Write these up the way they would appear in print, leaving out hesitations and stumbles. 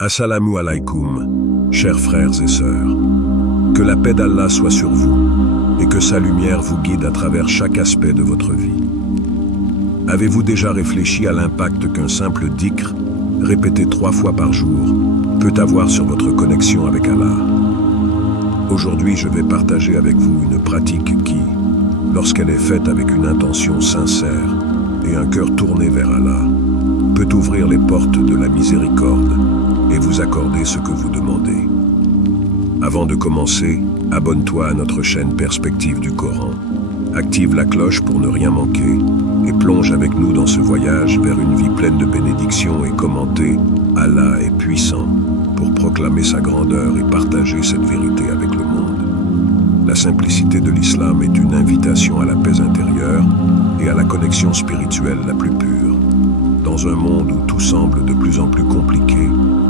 Assalamu alaikum, chers frères et sœurs. Que la paix d'Allah soit sur vous et que sa lumière vous guide à travers chaque aspect de votre vie. Avez-vous déjà réfléchi à l'impact qu'un simple dhikr, répété 3 fois par jour, peut avoir sur votre connexion avec Allah? Aujourd'hui, je vais partager avec vous une pratique qui, lorsqu'elle est faite avec une intention sincère et un cœur tourné vers Allah, peut ouvrir les portes de la miséricorde et vous accorder ce que vous demandez. Avant de commencer, abonne-toi à notre chaîne Perspective du Coran, active la cloche pour ne rien manquer et plonge avec nous dans ce voyage vers une vie pleine de bénédictions et commentez « Allah est puissant » pour proclamer sa grandeur et partager cette vérité avec le monde. La simplicité de l'islam est une invitation à la paix intérieure et à la connexion spirituelle la plus pure. Dans un monde où tout semble de plus en plus compliqué,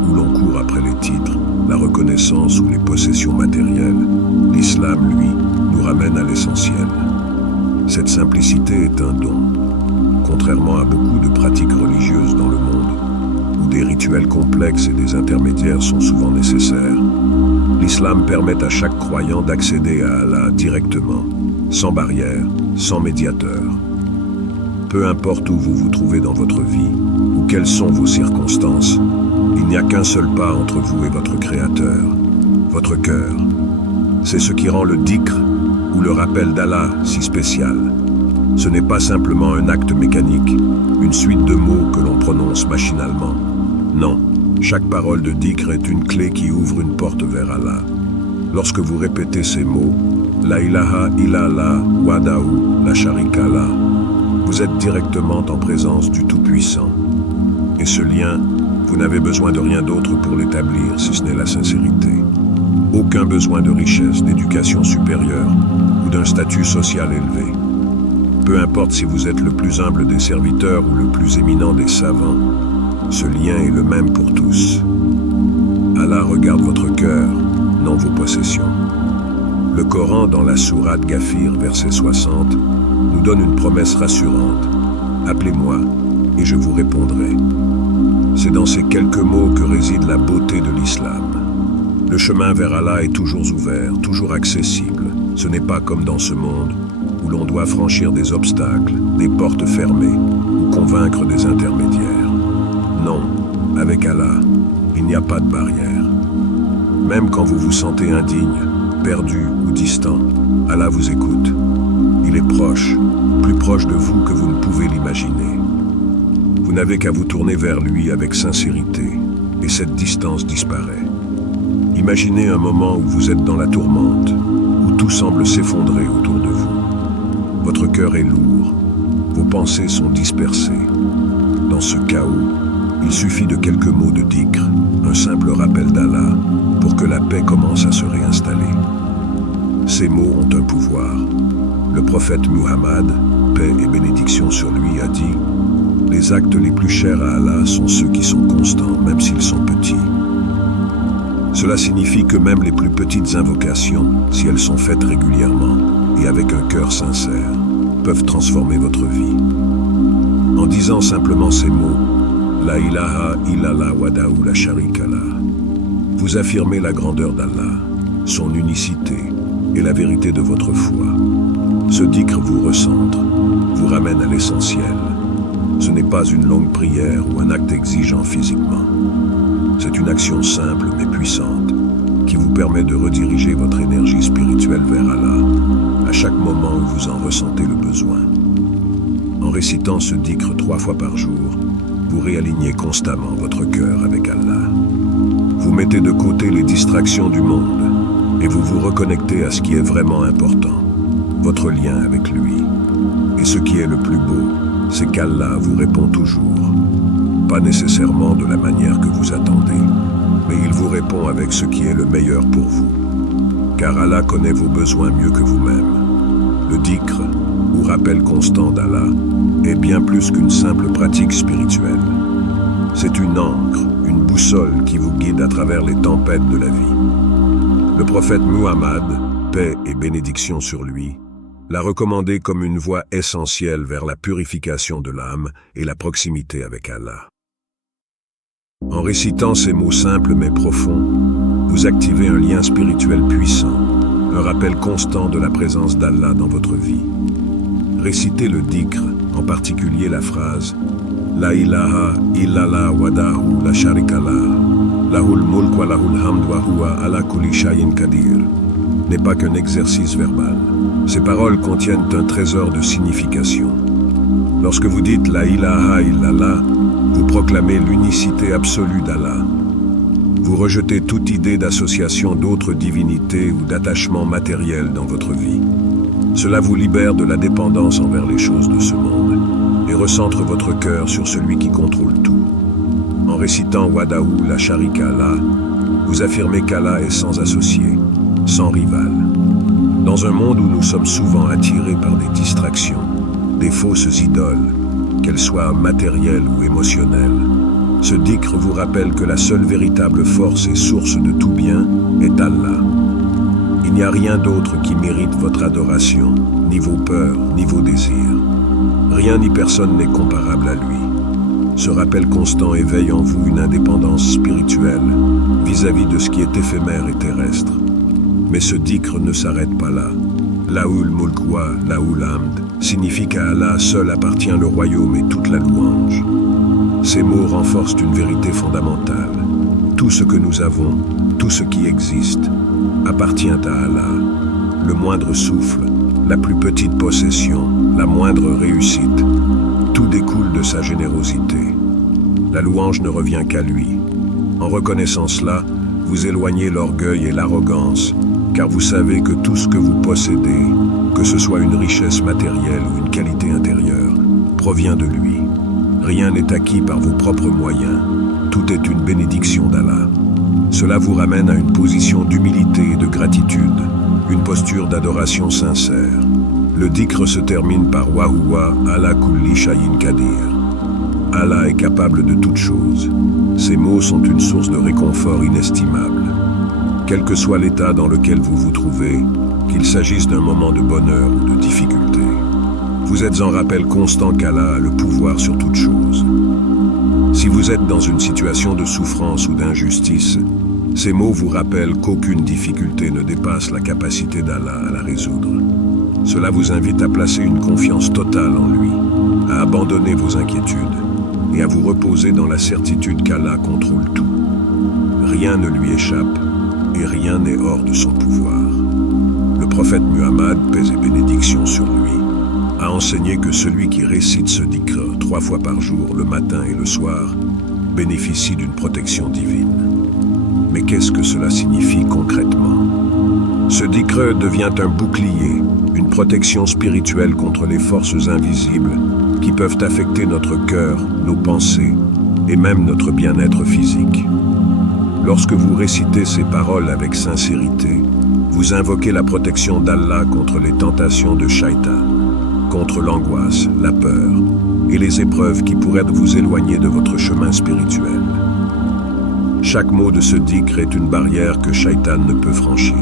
où l'on court après les titres, la reconnaissance ou les possessions matérielles, l'islam, lui, nous ramène à l'essentiel. Cette simplicité est un don. Contrairement à beaucoup de pratiques religieuses dans le monde, où des rituels complexes et des intermédiaires sont souvent nécessaires, l'islam permet à chaque croyant d'accéder à Allah directement, sans barrière, sans médiateur. Peu importe où vous vous trouvez dans votre vie, ou quelles sont vos circonstances, il n'y a qu'un seul pas entre vous et votre Créateur, votre cœur. C'est ce qui rend le dhikr, ou le rappel d'Allah, si spécial. Ce n'est pas simplement un acte mécanique, une suite de mots que l'on prononce machinalement. Non, chaque parole de dhikr est une clé qui ouvre une porte vers Allah. Lorsque vous répétez ces mots, La ilaha illallah wahdahu la sharika lah, vous êtes directement en présence du Tout-Puissant. Et ce lien, vous n'avez besoin de rien d'autre pour l'établir si ce n'est la sincérité. Aucun besoin de richesse, d'éducation supérieure ou d'un statut social élevé. Peu importe si vous êtes le plus humble des serviteurs ou le plus éminent des savants, ce lien est le même pour tous. Allah regarde votre cœur, non vos possessions. Le Coran, dans la sourate Ghafir, verset 60, nous donne une promesse rassurante. Appelez-moi et je vous répondrai. C'est dans ces quelques mots que réside la beauté de l'islam. Le chemin vers Allah est toujours ouvert, toujours accessible. Ce n'est pas comme dans ce monde où l'on doit franchir des obstacles, des portes fermées ou convaincre des intermédiaires. Non, avec Allah, il n'y a pas de barrière. Même quand vous vous sentez indigne, perdu ou distant, Allah vous écoute. Il est proche, plus proche de vous que vous ne pouvez l'imaginer. Vous n'avez qu'à vous tourner vers lui avec sincérité, et cette distance disparaît. Imaginez un moment où vous êtes dans la tourmente, où tout semble s'effondrer autour de vous. Votre cœur est lourd, vos pensées sont dispersées. Dans ce chaos, il suffit de quelques mots de dhikr, un simple rappel d'Allah, pour que la paix commence à se réinstaller. Ces mots ont un pouvoir. Le prophète Muhammad, paix et bénédiction sur lui, a dit « Les actes les plus chers à Allah sont ceux qui sont constants, même s'ils sont petits. » Cela signifie que même les plus petites invocations, si elles sont faites régulièrement et avec un cœur sincère, peuvent transformer votre vie. En disant simplement ces mots, « La ilaha illallah wahdahu la sharika lah », vous affirmez la grandeur d'Allah, son unicité et la vérité de votre foi. Ce dhikr vous recentre, vous ramène à l'essentiel. Ce n'est pas une longue prière ou un acte exigeant physiquement. C'est une action simple mais puissante qui vous permet de rediriger votre énergie spirituelle vers Allah à chaque moment où vous en ressentez le besoin. En récitant ce dhikr 3 fois par jour, vous réalignez constamment votre cœur avec Allah. Vous mettez de côté les distractions du monde et vous vous reconnectez à ce qui est vraiment important, votre lien avec lui. Et ce qui est le plus beau, c'est qu'Allah vous répond toujours. Pas nécessairement de la manière que vous attendez, mais il vous répond avec ce qui est le meilleur pour vous. Car Allah connaît vos besoins mieux que vous-même. Le dhikr, ou rappel constant d'Allah, est bien plus qu'une simple pratique spirituelle. C'est une ancre, une boussole qui vous guide à travers les tempêtes de la vie. Le prophète Muhammad, paix et bénédiction sur lui, l'a recommandé comme une voie essentielle vers la purification de l'âme et la proximité avec Allah. En récitant ces mots simples mais profonds, vous activez un lien spirituel puissant, un rappel constant de la présence d'Allah dans votre vie. Récitez le dhikr, en particulier la phrase « La ilaha illallah wadahu la sharika lah, lahul mulk wa lahul hamd wa huwa ala kulli shay'in qadir » n'est pas qu'un exercice verbal. Ces paroles contiennent un trésor de signification. Lorsque vous dites « La ilaha illallah », vous proclamez l'unicité absolue d'Allah. Vous rejetez toute idée d'association d'autres divinités ou d'attachement matériel dans votre vie. Cela vous libère de la dépendance envers les choses de ce monde et recentre votre cœur sur celui qui contrôle tout. En récitant Wadahu la Sharika Allah, vous affirmez qu'Allah est sans associé, sans rival. Dans un monde où nous sommes souvent attirés par des distractions, des fausses idoles, qu'elles soient matérielles ou émotionnelles, ce dhikr vous rappelle que la seule véritable force et source de tout bien est Allah. Il n'y a rien d'autre qui mérite votre adoration, ni vos peurs, ni vos désirs. Rien ni personne n'est comparable à lui. Ce rappel constant éveille en vous une indépendance spirituelle vis-à-vis de ce qui est éphémère et terrestre. Mais ce dhikr ne s'arrête pas là. Lahul mulk wa lahul hamd signifie qu'à Allah seul appartient le royaume et toute la louange. Ces mots renforcent une vérité fondamentale. Tout ce que nous avons, tout ce qui existe, appartient à Allah. Le moindre souffle, la plus petite possession, la moindre réussite, tout découle de sa générosité. La louange ne revient qu'à lui. En reconnaissant cela, vous éloignez l'orgueil et l'arrogance, car vous savez que tout ce que vous possédez, que ce soit une richesse matérielle ou une qualité intérieure, provient de lui. Rien n'est acquis par vos propres moyens. Tout est une bénédiction d'Allah. Cela vous ramène à une position d'humilité et de gratitude, une posture d'adoration sincère. Le dhikr se termine par Wa huwa ala kulli shay'in qadir. Allah est capable de toutes choses. Ces mots sont une source de réconfort inestimable. Quel que soit l'état dans lequel vous vous trouvez, qu'il s'agisse d'un moment de bonheur ou de difficulté, vous êtes en rappel constant qu'Allah a le pouvoir sur toute chose. Si vous êtes dans une situation de souffrance ou d'injustice, ces mots vous rappellent qu'aucune difficulté ne dépasse la capacité d'Allah à la résoudre. Cela vous invite à placer une confiance totale en lui, à abandonner vos inquiétudes et à vous reposer dans la certitude qu'Allah contrôle tout. Rien ne lui échappe et rien n'est hors de son pouvoir. Le prophète Muhammad, paix et bénédiction sur lui, a enseigné que celui qui récite ce dhikr 3 fois par jour, le matin et le soir, bénéficie d'une protection divine. Mais qu'est-ce que cela signifie concrètement? Ce dhikr devient un bouclier, une protection spirituelle contre les forces invisibles qui peuvent affecter notre cœur, nos pensées et même notre bien-être physique. Lorsque vous récitez ces paroles avec sincérité, vous invoquez la protection d'Allah contre les tentations de Shaitan, contre l'angoisse, la peur et les épreuves qui pourraient vous éloigner de votre chemin spirituel. Chaque mot de ce dhikr est une barrière que Shaitan ne peut franchir.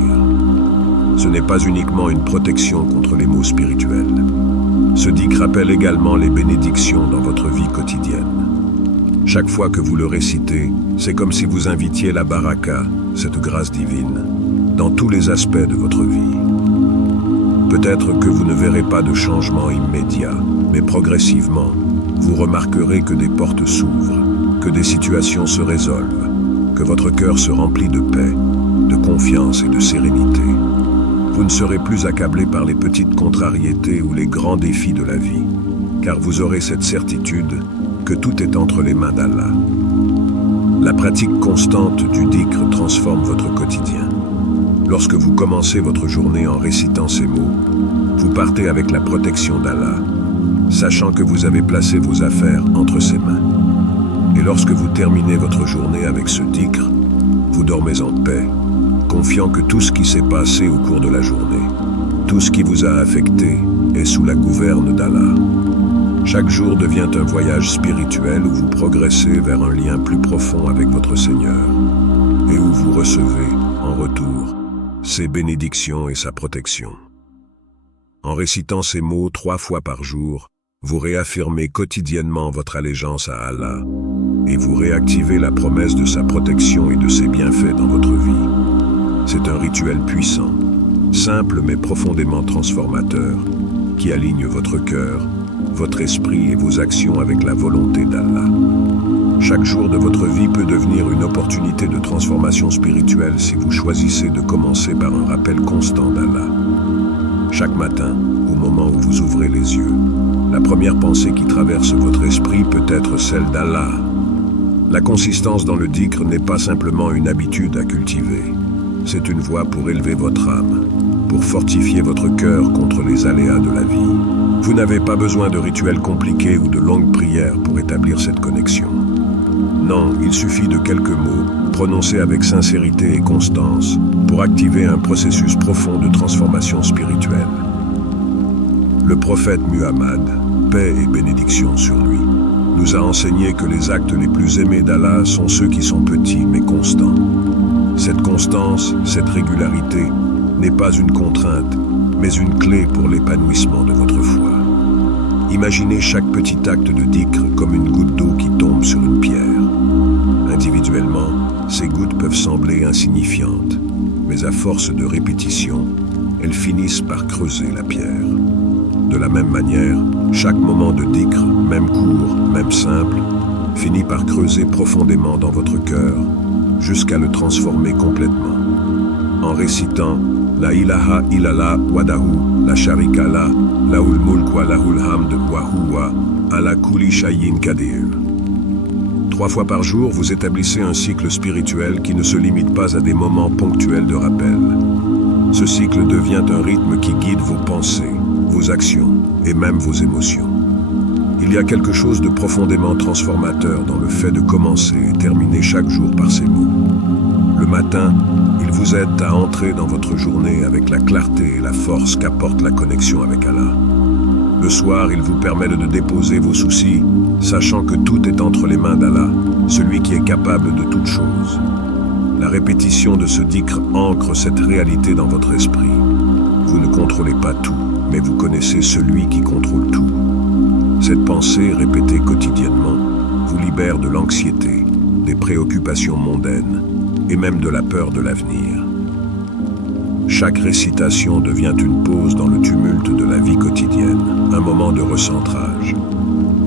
Ce n'est pas uniquement une protection contre les maux spirituels. Ce dhikr rappelle également les bénédictions dans votre vie quotidienne. Chaque fois que vous le récitez, c'est comme si vous invitiez la baraka, cette grâce divine, dans tous les aspects de votre vie. Peut-être que vous ne verrez pas de changement immédiat, mais progressivement, vous remarquerez que des portes s'ouvrent, que des situations se résolvent, que votre cœur se remplit de paix, de confiance et de sérénité. Vous ne serez plus accablé par les petites contrariétés ou les grands défis de la vie, car vous aurez cette certitude que tout est entre les mains d'Allah. La pratique constante du dhikr transforme votre quotidien. Lorsque vous commencez votre journée en récitant ces mots, vous partez avec la protection d'Allah, sachant que vous avez placé vos affaires entre ses mains. Et lorsque vous terminez votre journée avec ce dhikr, vous dormez en paix, confiant que tout ce qui s'est passé au cours de la journée, tout ce qui vous a affecté, est sous la gouverne d'Allah. Chaque jour devient un voyage spirituel où vous progressez vers un lien plus profond avec votre Seigneur et où vous recevez, en retour, ses bénédictions et sa protection. En récitant ces mots 3 fois par jour, vous réaffirmez quotidiennement votre allégeance à Allah et vous réactivez la promesse de sa protection et de ses bienfaits dans votre vie. C'est un rituel puissant, simple mais profondément transformateur, qui aligne votre cœur, votre esprit et vos actions avec la volonté d'Allah. Chaque jour de votre vie peut devenir une opportunité de transformation spirituelle si vous choisissez de commencer par un rappel constant d'Allah. Chaque matin, au moment où vous ouvrez les yeux, la première pensée qui traverse votre esprit peut être celle d'Allah. La consistance dans le dhikr n'est pas simplement une habitude à cultiver. C'est une voie pour élever votre âme, pour fortifier votre cœur contre les aléas de la vie. Vous n'avez pas besoin de rituels compliqués ou de longues prières pour établir cette connexion. Non, il suffit de quelques mots, prononcés avec sincérité et constance, pour activer un processus profond de transformation spirituelle. Le prophète Muhammad, paix et bénédiction sur lui, nous a enseigné que les actes les plus aimés d'Allah sont ceux qui sont petits mais constants. Cette constance, cette régularité, n'est pas une contrainte, mais une clé pour l'épanouissement de votre foi. Imaginez chaque petit acte de dhikr comme une goutte d'eau qui tombe sur une pierre. Individuellement, ces gouttes peuvent sembler insignifiantes, mais à force de répétition, elles finissent par creuser la pierre. De la même manière, chaque moment de dhikr, même court, même simple, finit par creuser profondément dans votre cœur, jusqu'à le transformer complètement. En récitant La ilaha illallah wadahu, la sharika la, lahul mulk wa lahul hamd wa huwa, ala kulli shay'in qadir. 3 fois par jour, vous établissez un cycle spirituel qui ne se limite pas à des moments ponctuels de rappel. Ce cycle devient un rythme qui guide vos pensées, vos actions et même vos émotions. Il y a quelque chose de profondément transformateur dans le fait de commencer et terminer chaque jour par ces mots. Le matin, il vous aide à entrer dans votre journée avec la clarté et la force qu'apporte la connexion avec Allah. Le soir, il vous permet de déposer vos soucis, sachant que tout est entre les mains d'Allah, celui qui est capable de toutes choses. La répétition de ce dhikr ancre cette réalité dans votre esprit. Vous ne contrôlez pas tout, mais vous connaissez celui qui contrôle tout. Cette pensée, répétée quotidiennement, vous libère de l'anxiété, des préoccupations mondaines et même de la peur de l'avenir. Chaque récitation devient une pause dans le tumulte de la vie quotidienne, un moment de recentrage.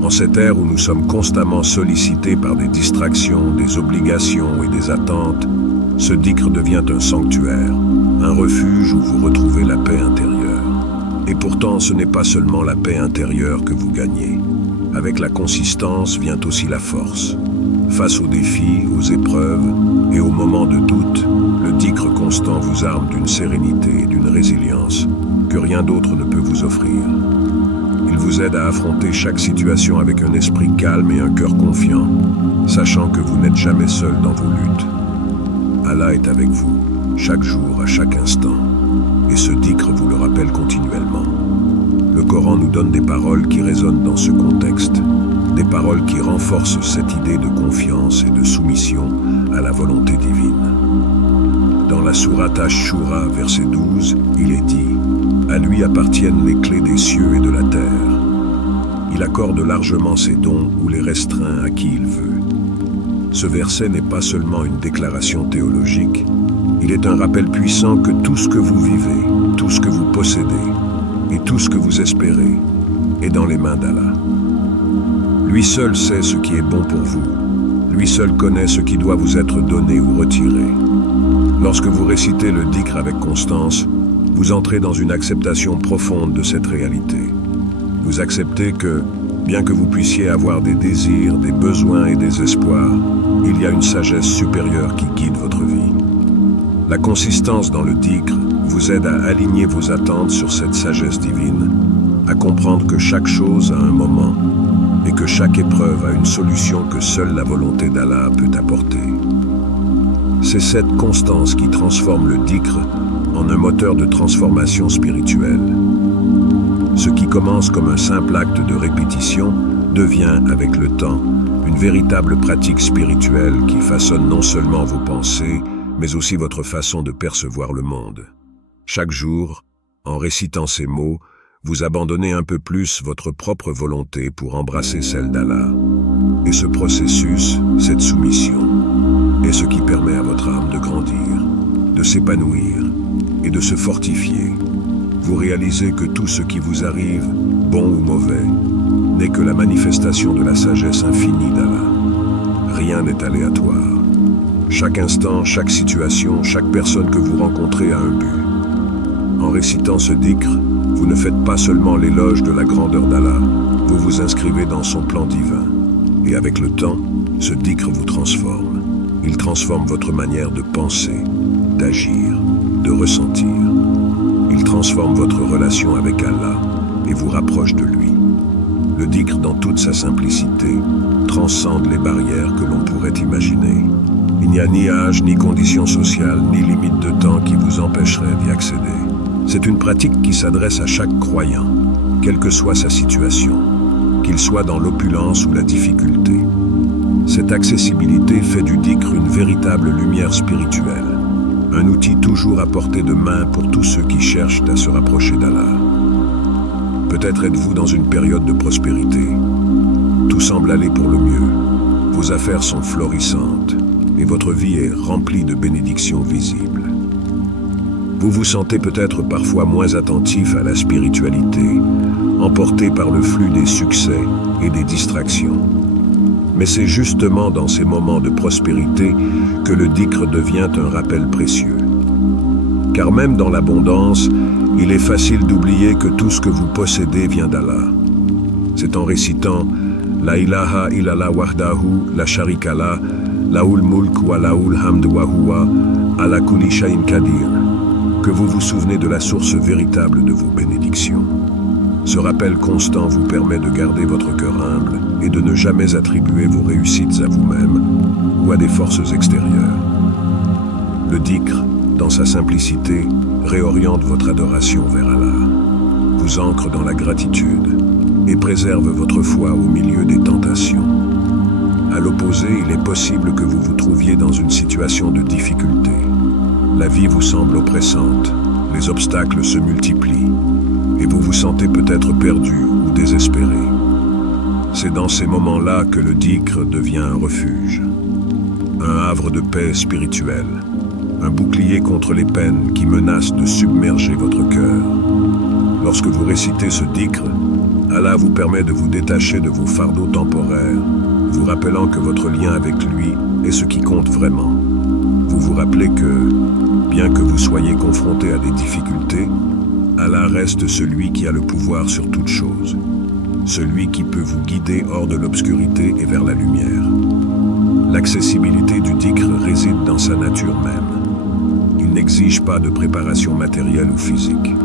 En cette ère où nous sommes constamment sollicités par des distractions, des obligations et des attentes, ce dhikr devient un sanctuaire, un refuge où vous retrouvez la paix intérieure. Et pourtant, ce n'est pas seulement la paix intérieure que vous gagnez. Avec la consistance vient aussi la force. Face aux défis, aux épreuves et aux moments de doute, le dhikr constant vous arme d'une sérénité et d'une résilience que rien d'autre ne peut vous offrir. Il vous aide à affronter chaque situation avec un esprit calme et un cœur confiant, sachant que vous n'êtes jamais seul dans vos luttes. Allah est avec vous, chaque jour, à chaque instant, et ce dhikr vous le rappelle continuellement. Le Coran nous donne des paroles qui résonnent dans ce contexte, des paroles qui renforcent cette idée de confiance et de soumission à la volonté divine. Dans la sourate Ash-Shura, verset 12, il est dit « À lui appartiennent les clés des cieux et de la terre. Il accorde largement ses dons ou les restreint à qui il veut. » Ce verset n'est pas seulement une déclaration théologique, il est un rappel puissant que tout ce que vous vivez, tout ce que vous possédez et tout ce que vous espérez est dans les mains d'Allah. Lui seul sait ce qui est bon pour vous. Lui seul connaît ce qui doit vous être donné ou retiré. Lorsque vous récitez le dhikr avec constance, vous entrez dans une acceptation profonde de cette réalité. Vous acceptez que, bien que vous puissiez avoir des désirs, des besoins et des espoirs, il y a une sagesse supérieure qui guide votre vie. La consistance dans le dhikr vous aide à aligner vos attentes sur cette sagesse divine, à comprendre que chaque chose a un moment et que chaque épreuve a une solution que seule la volonté d'Allah peut apporter. C'est cette constance qui transforme le dhikr en un moteur de transformation spirituelle. Ce qui commence comme un simple acte de répétition devient, avec le temps, une véritable pratique spirituelle qui façonne non seulement vos pensées, mais aussi votre façon de percevoir le monde. Chaque jour, en récitant ces mots, vous abandonnez un peu plus votre propre volonté pour embrasser celle d'Allah. Et ce processus, cette soumission, est ce qui permet à votre âme de grandir, de s'épanouir et de se fortifier. Vous réalisez que tout ce qui vous arrive, bon ou mauvais, n'est que la manifestation de la sagesse infinie d'Allah. Rien n'est aléatoire. Chaque instant, chaque situation, chaque personne que vous rencontrez a un but. En récitant ce dhikr, vous ne faites pas seulement l'éloge de la grandeur d'Allah, vous vous inscrivez dans son plan divin. Et avec le temps, ce dhikr vous transforme. Il transforme votre manière de penser, d'agir, de ressentir. Il transforme votre relation avec Allah et vous rapproche de lui. Le dhikr, dans toute sa simplicité, transcende les barrières que l'on pourrait imaginer. Il n'y a ni âge, ni conditions sociales, ni limite de temps qui vous empêcherait d'y accéder. C'est une pratique qui s'adresse à chaque croyant, quelle que soit sa situation, qu'il soit dans l'opulence ou la difficulté. Cette accessibilité fait du dhikr une véritable lumière spirituelle, un outil toujours à portée de main pour tous ceux qui cherchent à se rapprocher d'Allah. Peut-être êtes-vous dans une période de prospérité. Tout semble aller pour le mieux. Vos affaires sont florissantes et votre vie est remplie de bénédictions visibles. Vous vous sentez peut-être parfois moins attentif à la spiritualité, emporté par le flux des succès et des distractions. Mais c'est justement dans ces moments de prospérité que le dhikr devient un rappel précieux. Car même dans l'abondance, il est facile d'oublier que tout ce que vous possédez vient d'Allah. C'est en récitant « La ilaha illallah wahdahu, la sharika la, laoul mulk wa laoul hamd wa huwa, ala kulli shay'in qadir » que vous vous souvenez de la source véritable de vos bénédictions. Ce rappel constant vous permet de garder votre cœur humble et de ne jamais attribuer vos réussites à vous-même ou à des forces extérieures. Le dhikr, dans sa simplicité, réoriente votre adoration vers Allah, vous ancre dans la gratitude et préserve votre foi au milieu des tentations. À l'opposé, il est possible que vous vous trouviez dans une situation de difficulté. La vie vous semble oppressante, les obstacles se multiplient, et vous vous sentez peut-être perdu ou désespéré. C'est dans ces moments-là que le dhikr devient un refuge, un havre de paix spirituelle, un bouclier contre les peines qui menacent de submerger votre cœur. Lorsque vous récitez ce dhikr, Allah vous permet de vous détacher de vos fardeaux temporaires, vous rappelant que votre lien avec lui est ce qui compte vraiment. Vous vous rappelez que, bien que vous soyez confronté à des difficultés, Allah reste celui qui a le pouvoir sur toute chose, celui qui peut vous guider hors de l'obscurité et vers la lumière. L'accessibilité du dhikr réside dans sa nature même. Il n'exige pas de préparation matérielle ou physique.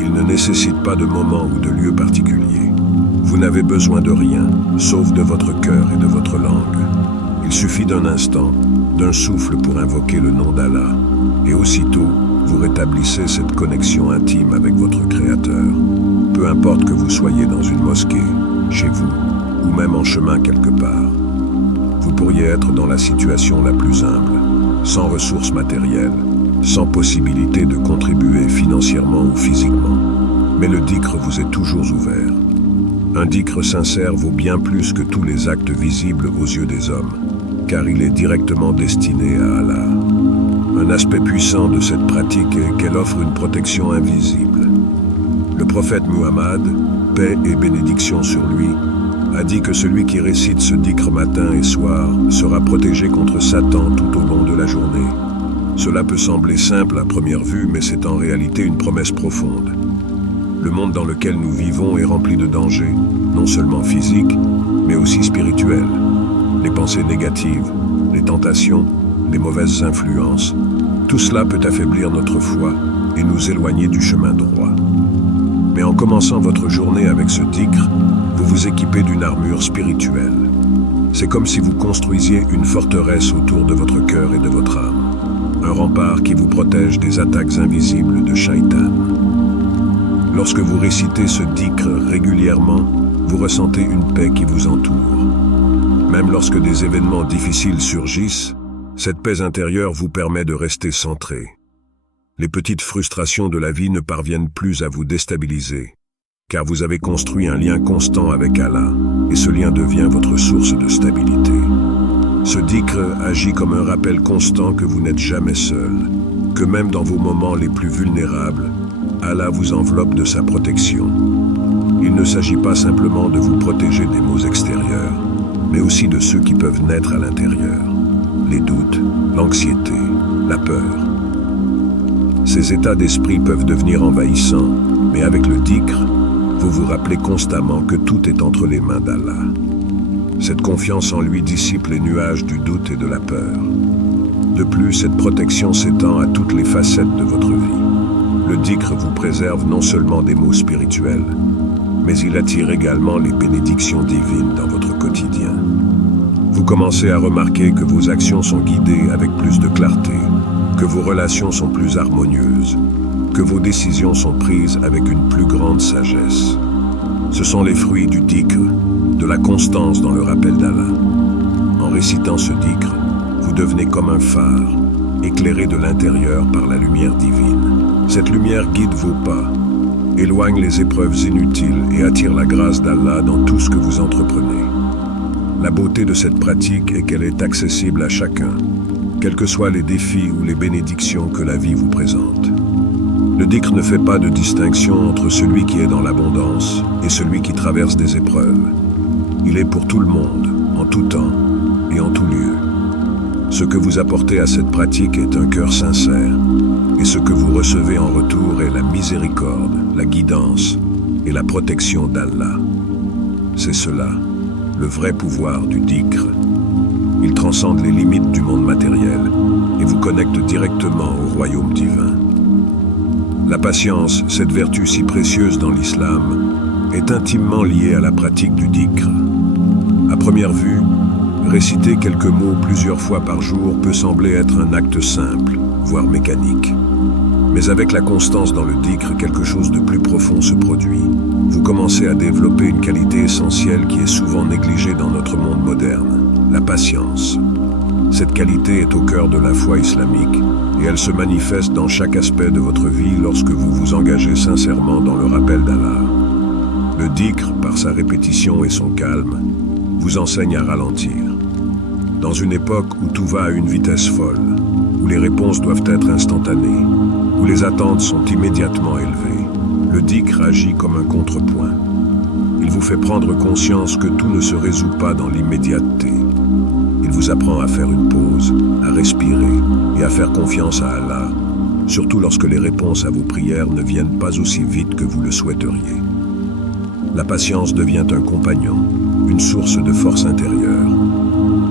Il ne nécessite pas de moment ou de lieu particulier. Vous n'avez besoin de rien, sauf de votre cœur et de votre langue. Il suffit d'un instant, d'un souffle pour invoquer le nom d'Allah, et aussitôt, vous rétablissez cette connexion intime avec votre Créateur. Peu importe que vous soyez dans une mosquée, chez vous, ou même en chemin quelque part. Vous pourriez être dans la situation la plus humble, sans ressources matérielles, sans possibilité de contribuer financièrement ou physiquement. Mais le dhikr vous est toujours ouvert. Un dhikr sincère vaut bien plus que tous les actes visibles aux yeux des hommes, car il est directement destiné à Allah. Un aspect puissant de cette pratique est qu'elle offre une protection invisible. Le prophète Muhammad, paix et bénédiction sur lui, a dit que celui qui récite ce dhikr matin et soir sera protégé contre Satan tout au long de la journée. Cela peut sembler simple à première vue, mais c'est en réalité une promesse profonde. Le monde dans lequel nous vivons est rempli de dangers, non seulement physiques, mais aussi spirituels. Les pensées négatives, les tentations, les mauvaises influences, tout cela peut affaiblir notre foi et nous éloigner du chemin droit. Mais en commençant votre journée avec ce dhikr, vous vous équipez d'une armure spirituelle. C'est comme si vous construisiez une forteresse autour de votre cœur et de votre âme, un rempart qui vous protège des attaques invisibles de Shaitan. Lorsque vous récitez ce dhikr régulièrement, vous ressentez une paix qui vous entoure. Même lorsque des événements difficiles surgissent, cette paix intérieure vous permet de rester centré. Les petites frustrations de la vie ne parviennent plus à vous déstabiliser, car vous avez construit un lien constant avec Allah, et ce lien devient votre source de stabilité. Ce dhikr agit comme un rappel constant que vous n'êtes jamais seul, que même dans vos moments les plus vulnérables, Allah vous enveloppe de sa protection. Il ne s'agit pas simplement de vous protéger des maux extérieurs, mais aussi de ceux qui peuvent naître à l'intérieur. Les doutes, l'anxiété, la peur. Ces états d'esprit peuvent devenir envahissants, mais avec le dhikr, vous vous rappelez constamment que tout est entre les mains d'Allah. Cette confiance en lui dissipe les nuages du doute et de la peur. De plus, cette protection s'étend à toutes les facettes de votre vie. Le dhikr vous préserve non seulement des maux spirituels, mais il attire également les bénédictions divines dans votre quotidien. Vous commencez à remarquer que vos actions sont guidées avec plus de clarté, que vos relations sont plus harmonieuses, que vos décisions sont prises avec une plus grande sagesse. Ce sont les fruits du dhikr, de la constance dans le rappel d'Allah. En récitant ce dhikr, vous devenez comme un phare, éclairé de l'intérieur par la lumière divine. Cette lumière guide vos pas, éloigne les épreuves inutiles et attire la grâce d'Allah dans tout ce que vous entreprenez. La beauté de cette pratique est qu'elle est accessible à chacun, quels que soient les défis ou les bénédictions que la vie vous présente. Le dhikr ne fait pas de distinction entre celui qui est dans l'abondance et celui qui traverse des épreuves. Il est pour tout le monde, en tout temps et en tout lieu. Ce que vous apportez à cette pratique est un cœur sincère, et ce que vous recevez en retour est la miséricorde, la guidance et la protection d'Allah. C'est cela, le vrai pouvoir du dhikr. Il transcende les limites du monde matériel et vous connecte directement au royaume divin. La patience, cette vertu si précieuse dans l'islam, est intimement liée à la pratique du dhikr. À première vue, réciter quelques mots plusieurs fois par jour peut sembler être un acte simple, voire mécanique. Mais avec la constance dans le dhikr, quelque chose de plus profond se produit. Vous commencez à développer une qualité essentielle qui est souvent négligée dans notre monde moderne, la patience. Cette qualité est au cœur de la foi islamique et elle se manifeste dans chaque aspect de votre vie lorsque vous vous engagez sincèrement dans le rappel d'Allah. Le dhikr, par sa répétition et son calme, vous enseigne à ralentir. Dans une époque où tout va à une vitesse folle, où les réponses doivent être instantanées, où les attentes sont immédiatement élevées, le dhikr agit comme un contrepoint. Il vous fait prendre conscience que tout ne se résout pas dans l'immédiateté. Il vous apprend à faire une pause, à respirer et à faire confiance à Allah, surtout lorsque les réponses à vos prières ne viennent pas aussi vite que vous le souhaiteriez. La patience devient un compagnon, une source de force intérieure.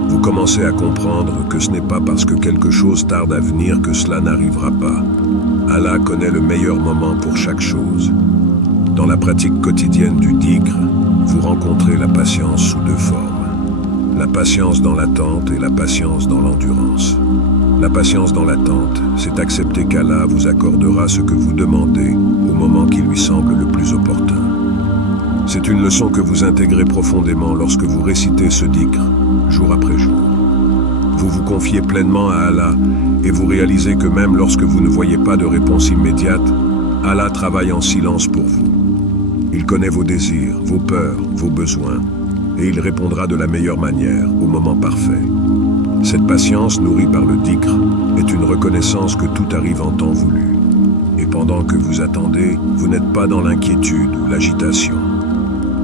Vous commencez à comprendre que ce n'est pas parce que quelque chose tarde à venir que cela n'arrivera pas. Allah connaît le meilleur moment pour chaque chose. Dans la pratique quotidienne du dhikr, vous rencontrez la patience sous deux formes. La patience dans l'attente et la patience dans l'endurance. La patience dans l'attente, c'est accepter qu'Allah vous accordera ce que vous demandez au moment qui lui semble le plus opportun. C'est une leçon que vous intégrez profondément lorsque vous récitez ce dhikr, jour après jour. Vous vous confiez pleinement à Allah et vous réalisez que même lorsque vous ne voyez pas de réponse immédiate, Allah travaille en silence pour vous. Il connaît vos désirs, vos peurs, vos besoins, et il répondra de la meilleure manière, au moment parfait. Cette patience nourrie par le dhikr est une reconnaissance que tout arrive en temps voulu. Et pendant que vous attendez, vous n'êtes pas dans l'inquiétude ou l'agitation.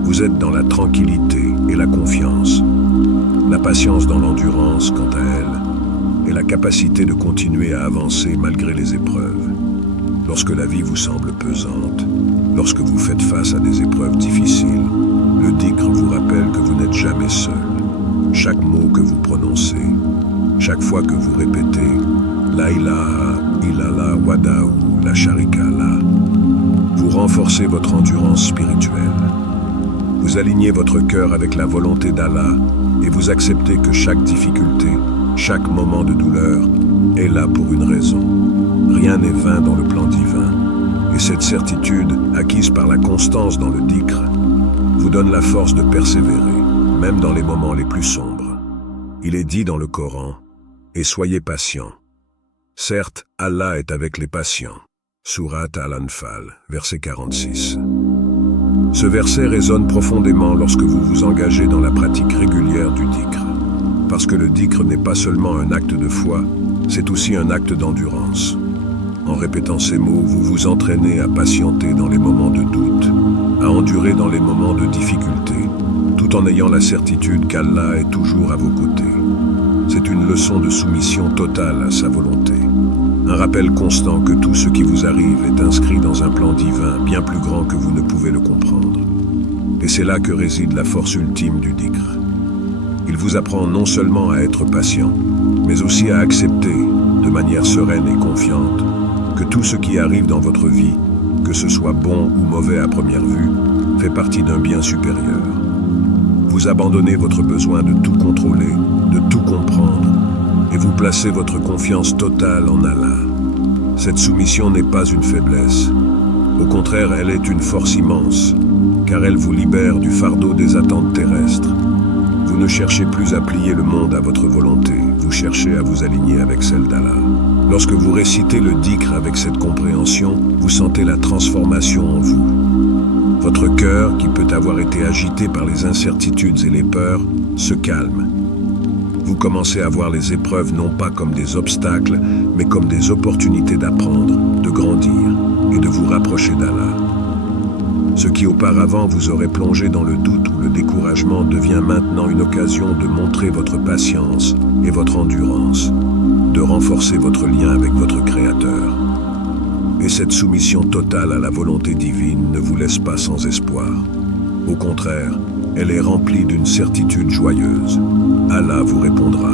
Vous êtes dans la tranquillité et la confiance. La patience dans l'endurance, quant à elle, est la capacité de continuer à avancer malgré les épreuves. Lorsque la vie vous semble pesante, lorsque vous faites face à des épreuves difficiles, le dhikr vous rappelle que vous n'êtes jamais seul. Chaque mot que vous prononcez, chaque fois que vous répétez « La ilaha illallah wadahu la sharika lah », vous renforcez votre endurance spirituelle. Vous alignez votre cœur avec la volonté d'Allah et vous acceptez que chaque difficulté, chaque moment de douleur est là pour une raison. Rien n'est vain dans le plan divin. Et cette certitude, acquise par la constance dans le dhikr, vous donne la force de persévérer, même dans les moments les plus sombres. Il est dit dans le Coran, « Et soyez patients. Certes, Allah est avec les patients. » Sourate Al-Anfal, verset 46. Ce verset résonne profondément lorsque vous vous engagez dans la pratique régulière du dhikr. Parce que le dhikr n'est pas seulement un acte de foi, c'est aussi un acte d'endurance. En répétant ces mots, vous vous entraînez à patienter dans les moments de doute, à endurer dans les moments de difficulté, tout en ayant la certitude qu'Allah est toujours à vos côtés. C'est une leçon de soumission totale à sa volonté. Un rappel constant que tout ce qui vous arrive est inscrit dans un plan divin bien plus grand que vous ne pouvez le comprendre. Et c'est là que réside la force ultime du dhikr. Il vous apprend non seulement à être patient, mais aussi à accepter, de manière sereine et confiante, que tout ce qui arrive dans votre vie, que ce soit bon ou mauvais à première vue, fait partie d'un bien supérieur. Vous abandonnez votre besoin de tout contrôler, de tout comprendre, et vous placez votre confiance totale en Allah. Cette soumission n'est pas une faiblesse. Au contraire, elle est une force immense, car elle vous libère du fardeau des attentes terrestres. Vous ne cherchez plus à plier le monde à votre volonté, vous cherchez à vous aligner avec celle d'Allah. Lorsque vous récitez le dhikr avec cette compréhension, vous sentez la transformation en vous. Votre cœur, qui peut avoir été agité par les incertitudes et les peurs, se calme. Vous commencez à voir les épreuves non pas comme des obstacles, mais comme des opportunités d'apprendre, de grandir et de vous rapprocher d'Allah. Ce qui auparavant vous aurait plongé dans le doute ou le découragement devient maintenant une occasion de montrer votre patience et votre endurance, de renforcer votre lien avec votre Créateur. Et cette soumission totale à la volonté divine ne vous laisse pas sans espoir. Au contraire, elle est remplie d'une certitude joyeuse. Allah vous répondra.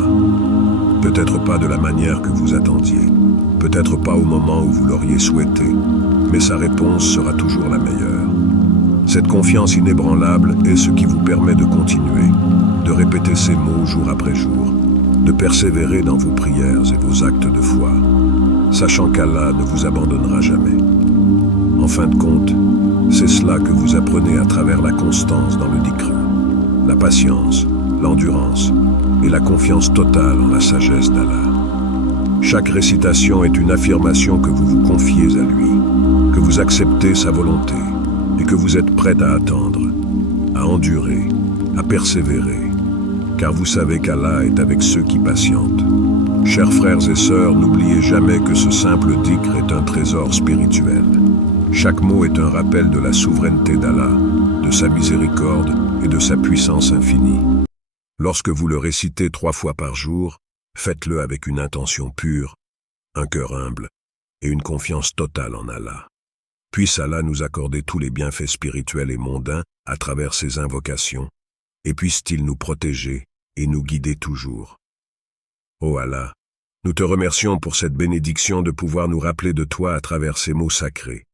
Peut-être pas de la manière que vous attendiez, peut-être pas au moment où vous l'auriez souhaité, mais sa réponse sera toujours la meilleure. Cette confiance inébranlable est ce qui vous permet de continuer, de répéter ces mots jour après jour, de persévérer dans vos prières et vos actes de foi, sachant qu'Allah ne vous abandonnera jamais. En fin de compte, c'est cela que vous apprenez à travers la constance dans le dhikr, la patience, l'endurance et la confiance totale en la sagesse d'Allah. Chaque récitation est une affirmation que vous vous confiez à lui, que vous acceptez sa volonté et que vous êtes prêt à attendre, à endurer, à persévérer, car vous savez qu'Allah est avec ceux qui patientent. Chers frères et sœurs, n'oubliez jamais que ce simple dhikr est un trésor spirituel. Chaque mot est un rappel de la souveraineté d'Allah, de sa miséricorde et de sa puissance infinie. Lorsque vous le récitez 3 fois par jour, faites-le avec une intention pure, un cœur humble et une confiance totale en Allah. Puisse Allah nous accorder tous les bienfaits spirituels et mondains à travers ces invocations, et puisse-t-il nous protéger et nous guider toujours. Ô Allah, nous te remercions pour cette bénédiction de pouvoir nous rappeler de toi à travers ces mots sacrés.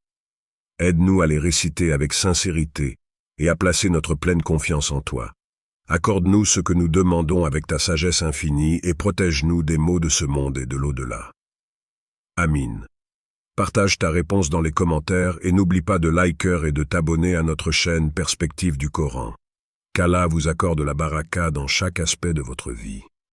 Aide-nous à les réciter avec sincérité et à placer notre pleine confiance en toi. Accorde-nous ce que nous demandons avec ta sagesse infinie et protège-nous des maux de ce monde et de l'au-delà. Amin. Partage ta réponse dans les commentaires et n'oublie pas de liker et de t'abonner à notre chaîne Perspective du Coran. Qu'Allah vous accorde la baraka dans chaque aspect de votre vie.